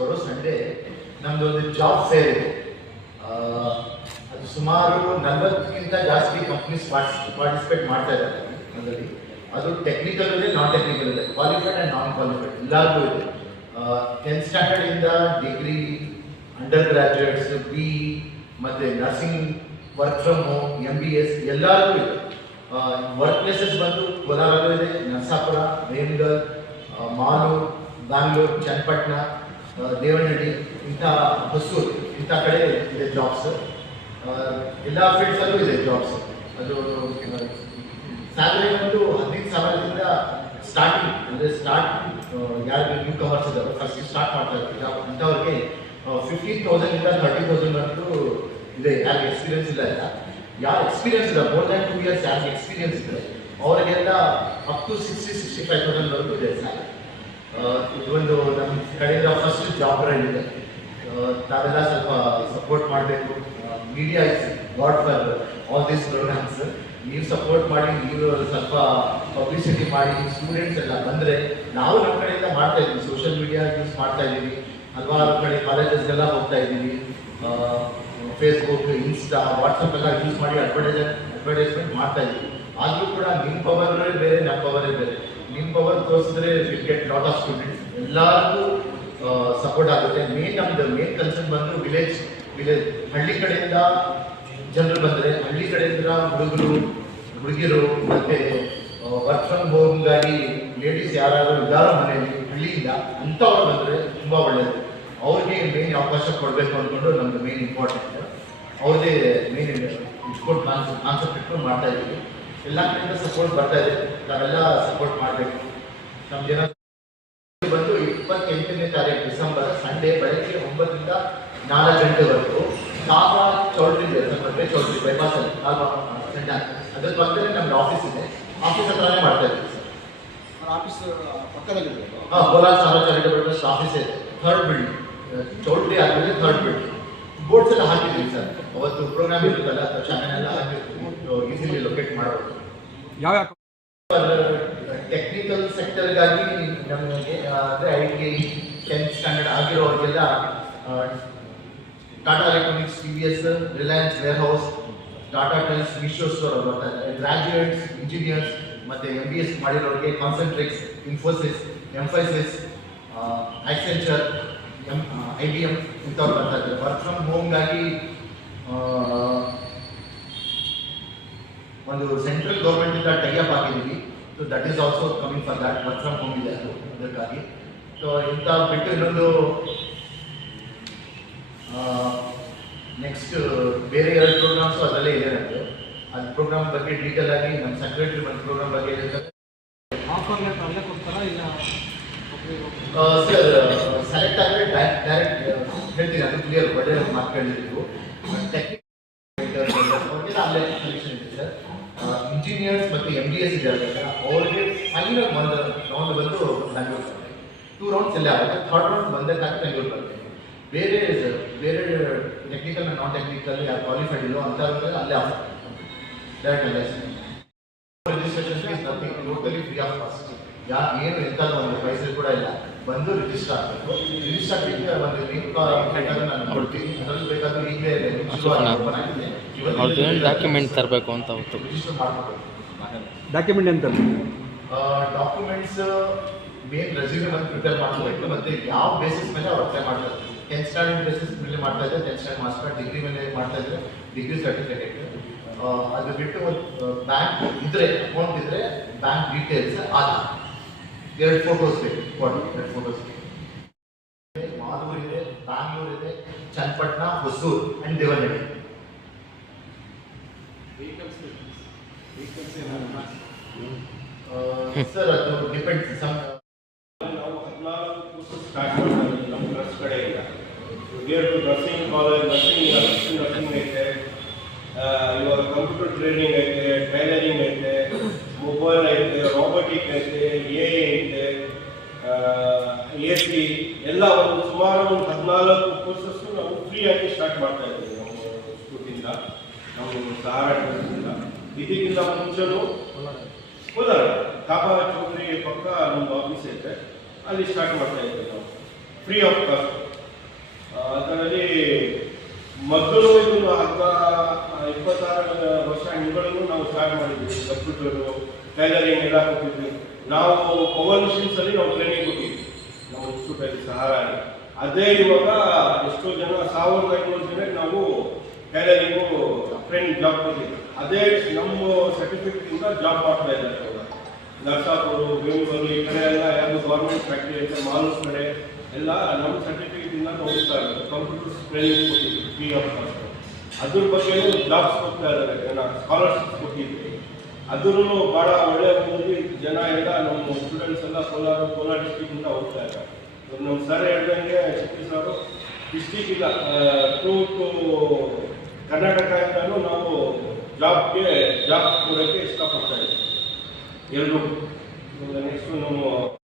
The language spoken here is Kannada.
ಬರೋ ಸಂಡೇ ನಮ್ಮದೊಂದು ಜಾಬ್ ಫೇರ್ ಇದೆ. ಅದು ಸುಮಾರು 40ಕ್ಕಿಂತ ಜಾಸ್ತಿ ಕಂಪ್ನೀಸ್ ಪಾರ್ಟಿಸಿಪೇಟ್ ಮಾಡ್ತಾ ಇದ್ದಾರೆ ಅದರಲ್ಲಿ. ಅದು ಟೆಕ್ನಿಕಲ್ ಇದೆ, ನಾನ್ ಟೆಕ್ನಿಕಲ್ ಇದೆ, ಕ್ವಾಲಿಫೈಡ್ ಆ್ಯಂಡ್ ನಾನ್ ಕ್ವಾಲಿಫೈಡ್ ಎಲ್ಲರಿಗೂ ಇದೆ. 10th ಸ್ಟ್ಯಾಂಡರ್ಡಿಂದ ಡಿಗ್ರಿ, ಅಂಡರ್ ಗ್ರಾಜುಯೇಟ್ಸ್, BE ಮತ್ತು nursing, work from home, MBS ಎಲ್ಲರಿಗೂ ಇದೆ. ವರ್ಕ್ ಪ್ಲೇಸಸ್ ಬಂದು ಕೋಲಾರಲ್ಲೂ ಇದೆ, ನರಸಾಪುರ, ವೇಮಗಲ್, ಮಾಲೂರು, ಬ್ಯಾಂಗ್ಳೂರು, ಚನ್ನಪಟ್ಟಣ, ದೇವನಹಳ್ಳಿ, ಇಂಥ ಹೊಸೂರು ಇಂಥ ಕಡೆ ಇದೆ ಜಾಬ್ಸ್. ಎಲ್ಲ ಫೀಲ್ಡ್ಸಲ್ಲೂ ಇದೆ ಜಾಬ್ಸ್. ಅದು ಸ್ಯಾಲರಿ ಬಂದು 15,000ದಿಂದ ಸ್ಟಾರ್ಟಿಂಗ್, ಅಂದರೆ ಯಾರಿಗೆ ನ್ಯೂ ಕಮರ್ಸ್ ಇದ್ದಾರೋ ಫಸ್ಟ್ ಸ್ಟಾರ್ಟ್ ಮಾಡ್ತಾ ಇರ್ತೀವಿ ಜಾಬ್ ಅಂಥವ್ರಿಗೆ 15,000ರಿಂದ 30,000ವರೆಗೂ ಇದೆ. ಯಾರಿಗೆ ಎಕ್ಸ್ಪೀರಿಯನ್ಸ್ ಇಲ್ಲ ಯಾರು ಎಕ್ಸ್ಪೀರಿಯನ್ಸ್ ಇದೆ ಮೋರ್ ದ್ಯಾನ್ 2 years ಯಾರಿಗೆ ಎಕ್ಸ್ಪೀರಿಯನ್ಸ್ ಇದೆ ಅವರಿಗೆಲ್ಲ ಅಪ್ ಟು 60-65,000ವರೆಗೂ ಇದೆ ಸ್ಯಾಲರಿ. ಇದೊಂದು ನಮ್ಮ ಕಡೆಯಿಂದ ಫಸ್ಟ್ ಜಾಬ್ ಡ್ರೈವ್ ಇದೆ. ನಾವೆಲ್ಲ ಸ್ವಲ್ಪ ಸಪೋರ್ಟ್ ಮಾಡಬೇಕು. Media is good for all these programmes. ನೀವು ಸಪೋರ್ಟ್ ಮಾಡಿ, ನೀವು ಸ್ವಲ್ಪ ಪಬ್ಲಿಸಿಟಿ ಮಾಡಿ, ಸ್ಟೂಡೆಂಟ್ಸ್ ಎಲ್ಲ ಬಂದರೆ ನಾವು ನಮ್ಮ ಕಡೆಯಿಂದ ಮಾಡ್ತಾ ಇದ್ದೀವಿ. ಸೋಷಿಯಲ್ ಮೀಡಿಯಾ ಯೂಸ್ ಮಾಡ್ತಾ ಇದ್ದೀವಿ, ಹಲವಾರು ಕಡೆ ಕಾಲೇಜಸ್ಗೆಲ್ಲ ಹೋಗ್ತಾ ಇದ್ದೀವಿ. ಫೇಸ್ಬುಕ್, ಇನ್ಸ್ಟಾ, ವಾಟ್ಸಪ್ ಎಲ್ಲ ಯೂಸ್ ಮಾಡಿ ಅಡ್ವರ್ಟೈಸ್ಮೆಂಟ್ ಮಾಡ್ತಾ ಇದ್ದೀವಿ. ಆದರೂ ಕೂಡ ನಿಮ್ಮ ಪವರೇ ಬೇರೆ, ನಮ್ಮ ಪವರೇ ಬೇರೆ. ನಿಮ್ಮ ಪವರ್ ತೋರಿಸಿದ್ರೆ will get lot of students, ಎಲ್ಲರಿಗೂ ಸಪೋರ್ಟ್ ಆಗುತ್ತೆ. ನಮ್ಮದು ಮೇನ್ ಕನ್ಸರ್ನ್ ಬಂದು ವಿಲೇಜ್ ಹಳ್ಳಿ ಕಡೆಯಿಂದ ಜನರು ಬಂದರೆ, ಹಳ್ಳಿ ಕಡೆಯಿಂದ ಹುಡುಗಿರು ಮತ್ತು ವರ್ಕ್ ಫ್ರಮ್ ಹೋಮ್ಗಾಗಿ ಲೇಡೀಸ್ ಯಾರಾದರೂ ಇದ್ದಾರೋ ಮನೆಯಲ್ಲಿ ಹಳ್ಳಿಯಿಂದ ಅಂಥವ್ರು ಬಂದರೆ ತುಂಬ ಒಳ್ಳೆಯದು. ಅವ್ರಿಗೆ ಮೇನ್ ಅವಕಾಶ ಕೊಡಬೇಕು ಅಂದ್ಕೊಂಡು ನಮ್ಮದು ಮೇನ್ ಇಂಪಾರ್ಟೆಂಟ್. ಅವ್ರದ್ದೇ ಮೇನ್ ಇಟ್ಕೊಂಡು ಕಾನ್ಸೆಪ್ಟ್ ಇಟ್ಕೊಂಡು ಮಾಡ್ತಾ ಇದ್ದೀವಿ. ಎಲ್ಲ ಕಡೆಯಿಂದ ಸಪೋರ್ಟ್ ಬರ್ತಾ ಇದೆ, ನಾವೆಲ್ಲ ಸಪೋರ್ಟ್ ಮಾಡಬೇಕು. ನಮ್ಮ ಜನ ಬಂದು 28ನೇ ತಾರೀಕು ಡಿಸೆಂಬರ್ ಸಂಡೇ ಬೆಳಗ್ಗೆ 9ರಿಂದ 4 ಗಂಟೆವರೆಗೂ ಕಾಬಾ ಚೌಲ್ಟ್ರಿ ಇದೆ, ಮದುವೆ ಚೌಲ್ಟ್ರಿ ಬೈಪಾಸಲ್ಲಿ ಕಾಬಾ ಸೆಂಟರ್. ಅದ್ರ ಪಕ್ಕದಲ್ಲಿ ನಮ್ದು ಆಫೀಸ್ ಇದೆ, ಆಫೀಸ್ ಹತ್ರನೇ ಮಾಡ್ತಾ ಇದ್ದೀವಿ ಸರ್. ಆಫೀಸ್ ಪಕ್ಕದಲ್ಲಿದೆ. Kolar Sara charitable trust office ಇದೆ, 3rd ಬಿಲ್ಡಿಂಗ್. ಚೌಲ್ಟ್ರಿ ಆದಮೇಲೆ 3rd ಬಿಲ್ಡಿಂಗ್. ಬೋರ್ಡ್ಸ್ ಎಲ್ಲ ಹಾಕಿದ್ದೀವಿ ಸರ್. ಅವತ್ತು ಪ್ರೋಗ್ರಾಮ್ ಇರುತ್ತಲ್ಲ, ಚಾನಲ್ ಎಲ್ಲ ಹಾಕಿರ್ತೀವಿ, ಈಸಿಲಿ ಲೊಕೇಟ್ ಮಾಡಬಹುದು. ಯಾವ ಟೆಕ್ನಿಕಲ್ ಸೆಕ್ಟರ್ಗಾಗಿ ನಮಗೆ ಅಂದರೆ ITI 10th ಸ್ಟ್ಯಾಂಡರ್ಡ್ ಆಗಿರೋರಿಗೆಲ್ಲ Tata electronics, TVS, Reliance warehouse, Tata tiles, Meesho store ಅವ್ರು ಬರ್ತಾ ಇದ್ದಾರೆ. ಗ್ರಾಜ್ಯುಯೇಟ್ಸ್, ಇಂಜಿನಿಯರ್ಸ್ ಮತ್ತು MBS ಮಾಡಿರೋರಿಗೆ Concentrix, Infosys, Mphasis, Accenture, IBM ಇಂಥವ್ರು ಬರ್ತಾ ಇದ್ದಾರೆ. ವರ್ಕ್ ಫ್ರಮ್ ಹೋಮ್ಗಾಗಿ ಒಂದು ಸೆಂಟ್ರಲ್ ಗೌರ್ಮೆಂಟಿಂದ ಟೈಅಪ್ ಆಗಿದ್ದೀವಿ. So that is also coming for that. Work from home ಇದೆ ಅದಕ್ಕಾಗಿ. ಸೊ ಇಂಥ ಬಿಟ್ಟು ಇನ್ನೊಂದು ನೆಕ್ಸ್ಟ್ ಬೇರೆ 2 ಪ್ರೋಗ್ರಾಮ್ಸು ಅದರಲ್ಲೇ ಇದೆ ನಮ್ಮದು. ಅದು ಪ್ರೋಗ್ರಾಮ್ ಬಗ್ಗೆ ಡೀಟೇಲ್ ಆಗಿ ನಮ್ಮ ಸೆಕ್ರೆಟರಿ ಒಂದು ಪ್ರೋಗ್ರಾಮ್ ಬಗ್ಗೆ ಹೇಳ್ತಾರೆ. ಆಫರ್ ಲೆಟರ್ ಅಲ್ಲೇ ಕೊಡ್ತಾರಾ ಇಲ್ಲ ಸರ್? ಸೆಲೆಕ್ಟ್ ಆದರೆ ಡೈರೆಕ್ಟ್ ಹೇಳ್ತೀನಿ, ಅದು ಕ್ಲಿಯರ್ ಒಳ್ಳೆ ಮಾತುಗಳಿದ್ದು. ಅವ್ರಿಗೆಲ್ಲ ಅಲ್ಲೇ ಸೆಲೆಕ್ಷನ್ ಇದೆ ಸರ್. ಇಂಜಿನಿಯರ್ಸ್ ಮತ್ತು MBS ಇದ್ದಾರೆ, ಅವ್ರಿಗೆ ಫೈನಲ್ ಒಂದು ರೌಂಡ್ ಬಂದು ಬೆಂಗಳೂರು ಬರ್ತದೆ. 2 ರೌಂಡ್ಸ್ ಇಲ್ಲೇ ಆಗುತ್ತೆ. 3rd ರೌಂಡ್ ಬಂದಕ್ಕಾಗಿ ಬೆಂಗಳೂರು ಬರ್ತದೆ. ಬೇರೆ ಟೆಕ್ನಿಕಲ್ ಆ್ಯಂಡ್ ನಾನ್ ಟೆಕ್ನಿಕಲ್ ಯಾರು ಕ್ವಾಲಿಫೈಡ್ ಇಲ್ಲೋ ಅಂಥವ್ರಿಗೆ ಅಲ್ಲೇ ಆಫರ್ ಡೈರೆಕ್ಟ್ ಅಲ್ಲೇ. Registration fees nothing, totally free of cost. ಏನು ಎಂಥದ್ದು ಒಂದು ಪೈಸೆ ಕೂಡ ಇಲ್ಲ. ಬಂದು ರಿಜಿಸ್ಟರ್ ಆಗಬೇಕು. ರಿಜಿಸ್ಟರ್ ಆಗಲಿಕ್ಕೆ ಒಂದು ಲಿಂಕ್ ಬೇಕಾದ್ರೆ ನಾನು ಕೊಡ್ತೀನಿ. ಅದರಲ್ಲಿ ಬೇಕಾದ್ರೆ ಈಗಲೇ ಓಪನ್ ಆಗಿದೆ. ಡಾಕ್ಯುಮೆಂಟ್ ತರಬೇಕು ಅಂತ ರಿಜಿಸ್ಟರ್ ಮಾಡ್ಕೋಬೇಕು. ಡಾಕ್ಯುಮೆಂಟ್ ಅಂತ ಡಾಕ್ಯುಮೆಂಟ್ಸ್ ಮೇನ್ ರೆಸ್ಯೂಮೆ ಬಂದು ಪ್ರಿಪೇರ್ ಮಾಡ್ಕೋಬೇಕು. ಮತ್ತು ಯಾವ ಬೇಸಿಸ್ ಮೇಲೆ ಅವ್ರು ಅಪ್ಲೈ ಮಾಡ್ತಾರೆ. 10th ಸ್ಟ್ಯಾಂಡರ್ಡ್ ಬೇಸಿಸ್ ಮೇಲೆ ಮಾಡ್ತಾ ಇದ್ದಾರೆ, 10th standard marks card. Degree ಮೇಲೆ ಮಾಡ್ತಾ ಇದ್ದಾರೆ, ಡಿಗ್ರಿ ಸರ್ಟಿಫಿಕೇಟ್. ಅದು ಬಿಟ್ಟು ಬ್ಯಾಂಕ್ ಇದ್ದರೆ, ಅಕೌಂಟ್ ಇದ್ದರೆ ಬ್ಯಾಂಕ್ ಡೀಟೇಲ್ಸ್, ಆಧಾರ್, 2 ಫೋಟೋಸ್ ಬೇಕು. 2 ಫೋಟೋಸ್ ಬೇಕು. ಮಾಲೂರು ಇದೆ, ಬ್ಯಾಂಗ್ಳೂರು ಇದೆ, ಚನ್ನಪಟ್ಟಣ, ಹೊಸೂರು ಆ್ಯಂಡ್ ದೇವನಹಳ್ಳಿ. ಸರ್ ಅದು ಡಿಪೆಂಡ್ಸ್. ನಾವು 14 ಸ್ಟಾರ್ಟ್ ಮಾಡಿದ್ವಿ ನಮ್ಮ ಟ್ರಸ್ಟ್ ಕಡೆಯಿಂದ. ನರ್ಸಿಂಗ್ ಕಾಲೇಜ್, ನರ್ಸಿಂಗ್ ಐತೆ, ಇವಾಗ ಕಂಪ್ಯೂಟರ್ ಟ್ರೈನಿಂಗ್ ಐತೆ, ಟೈಲರಿಂಗ್ ಐತೆ, ಮೊಬೈಲ್ ಐತೆ, ರೋಬೋಟಿಕ್ ಐತೆ, AI ಐತೆ, AC ಎಲ್ಲ ಒಂದು ಸುಮಾರು 14 ಕೋರ್ಸಸ್ಸು ನಾವು ಫ್ರೀಯಾಗಿ ಸ್ಟಾರ್ಟ್ ಮಾಡ್ತಾ ಇದ್ದೀವಿ ನಮ್ಮ ಸ್ಕೂಟಿಂದ, ನಮ್ಮ ಸಹಾರ ಟ್ರಸ್ಟಿಂದ. ಇದಕ್ಕಿಂತ ಮುಂಚೆನೂ ಕೋಲಾರ ಕಾಬಾ ಚೌಲ್ಟ್ರಿ ಪಕ್ಕ ನಮ್ಮದು ಆಫೀಸ್ ಐತೆ, ಅಲ್ಲಿ ಸ್ಟಾರ್ಟ್ ಮಾಡ್ತಾ ಇದ್ದೀವಿ ನಾವು ಫ್ರೀ ಆಫ್ ಕಾಸ್ಟ್. ಮೊದಲು ಇದನ್ನು 26 ವರ್ಷ ಹಿಂದೆನೂ ನಾವು ಸ್ಟಾರ್ಟ್ ಮಾಡಿದ್ವಿ. ಕಂಪ್ಯೂಟರು ಟೈಲರಿಂಗ್ ಎಲ್ಲ ಕೊಟ್ಟಿದ್ವಿ. ನಾವು ಪವರ್ ಮಿಷಿನ್ಸ್ ಅಲ್ಲಿ ನಾವು ಟ್ರೈನಿಂಗ್ ಕೊಟ್ಟಿದ್ವಿ ನಮ್ಮ ಇನ್ಸ್ಟಿಟ್ಯೂಟಲ್ಲಿ ಸಹಾರಾಗಿ. ಅದೇ ಇವಾಗ ಎಷ್ಟೋ ಜನ 1500 ಜನಕ್ಕೆ ನಾವು ಟೈಲರಿಂಗು ಟ್ರೈನಿಂಗ್ ಜಾಬ್ ಕೊಟ್ಟಿದ್ವಿ. ಅದೇ ನಮ್ಮ ಸರ್ಟಿಫಿಕೇಟ್ ಇಂದ ಜಾಬ್ ಮಾಡ್ತಾ ಇದ್ದಾರೆ ಇವಾಗ. ನರ್ಸಾಪುರ, ಬೆಂಗಳೂರು ಈ ಕಡೆ ಎಲ್ಲ ಯಾವುದು ಗೌರ್ಮೆಂಟ್ ಫ್ಯಾಕ್ಟ್ರಿ ಅಂತ ಮಾಲೂಸ್ ಕಡೆ ಎಲ್ಲ ನಮ್ಮ ಸರ್ಟಿಫಿಕೇಟ್ ಇಂದ ಹೋಗ್ತಾ ಇದ್ದಾರೆ. ಕಂಪ್ಯೂಟರ್ ಟ್ರೈನಿಂಗ್ ಕೊಟ್ಟಿದ್ವಿ ಫ್ರೀ ಆಫ್ ಕಾಸ್ಟ್. ಅದ್ರ ಬಗ್ಗೆನೂ ಜಾಬ್ಸ್ ಕೊಡ್ತಾ ಇದ್ದಾರೆ ಜನ, ಸ್ಕಾಲರ್ಶಿಪ್ ಕೊಟ್ಟಿದ್ವಿ. ಅದನ್ನು ಭಾಳ ಒಳ್ಳೆ ಒಂದು ಜನ ಎಲ್ಲ ನಮ್ಮ ಸ್ಟೂಡೆಂಟ್ಸ್ ಎಲ್ಲ ಕೋಲಾರ ಡಿಸ್ಟಿಕ್ಕಿಂದ ಹೋಗ್ತಾ ಇದ್ದಾರೆ. ನಮ್ಮ ಸರ್ ಹೇಳ್ದಂಗೆ ಶಕ್ತಿ ಸಾರು ಡಿಸ್ಟಿಕ್ ಇಲ್ಲ ಟು ಕರ್ನಾಟಕದಿಂದಲೂ ನಾವು ಜಾಬ್ ಕೊಡೋಕ್ಕೆ ಇಷ್ಟಪಡ್ತಾ ಇದ್ದೀವಿ ಎಲ್ಲರೂ. ನೆಕ್ಸ್ಟು ನಮ್ಮ